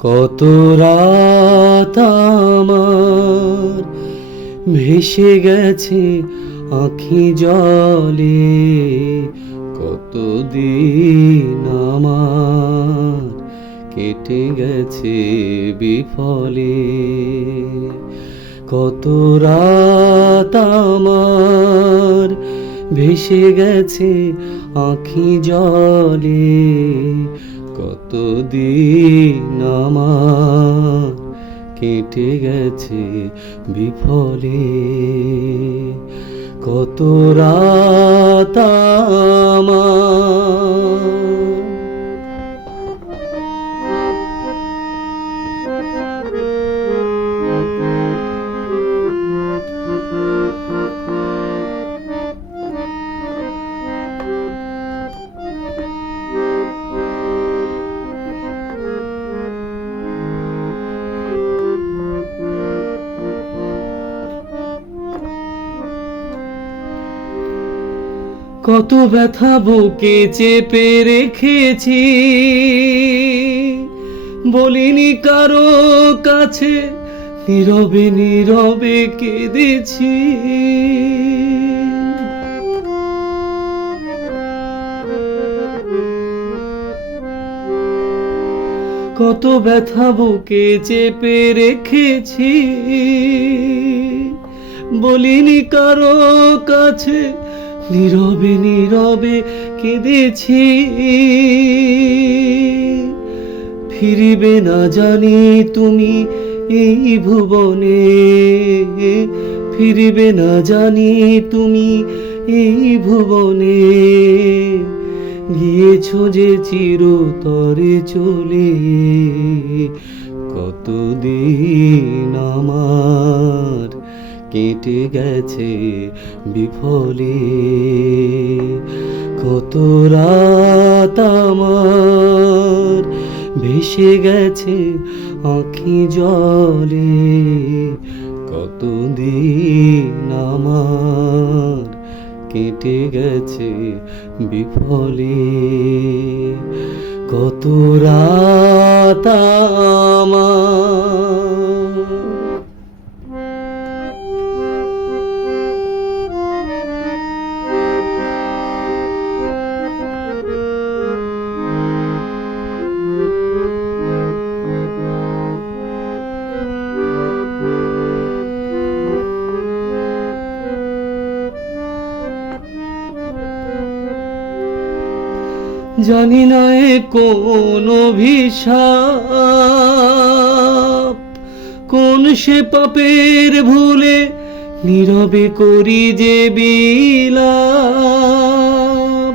কত রাত আমার ভেসে গেছে আখি জলে, কত দিন আমার কেটে গেছে বিফলে। কত রাত আমার ভেসে গেছে আখি জলে কত দিন আমার কেটে গেছে বিফলে? কত রাত কত ব্যথা বুকে চেপে রেখেছি। বলিনি কারও কাছে, নীরবে নীরবে কেঁদেছি। কত ব্যথা বুকে চেপে রেখেছি। বলিনি কারও কাছে নীরবে নীরবে কেঁদেছি। ফিরিবে না জানি তুমি এই ভুবনে। ফিরিবে না জানি তুমি এই ভুবনে। গিয়েছো যে চিরতরে চলে। কতদিন আমার কেটে গেছে বিফলে। কত রাত আমার ভেসে গেছে আঁখি জলে। কতদিন আমার কেটে গেছে বিফলে। কত রাত আমার জানি না এ কোন অভিশাপ। কোন সে পাপের ভুলে নীরবে করি যে বিলাপ।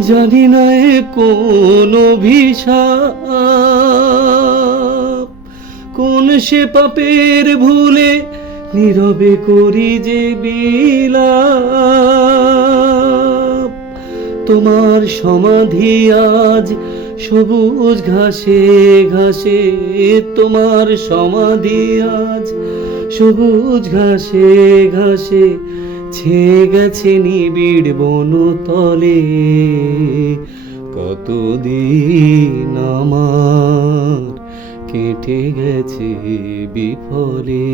জানি না এ কোন অভিশাপ। কোন সে পাপের ভুলে নীরবে করি যে বিলাপ। তোমার সমাধি আজ সবুজ ঘাসে ঘাসে, তোমার সমাধি আজ সবুজ ঘাসে ঘাসে ছে গেছে নিবিড় বনতলে। কতদিন আমার কেটে গেছে বিফলে।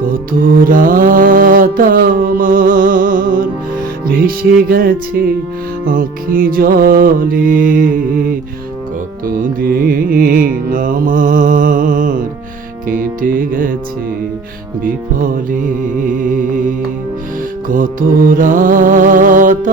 কত রাত আমার ভেসে গেছে আঁখি জলে। কতদিন আমার কেটে গেছে বিফলে। কত রাত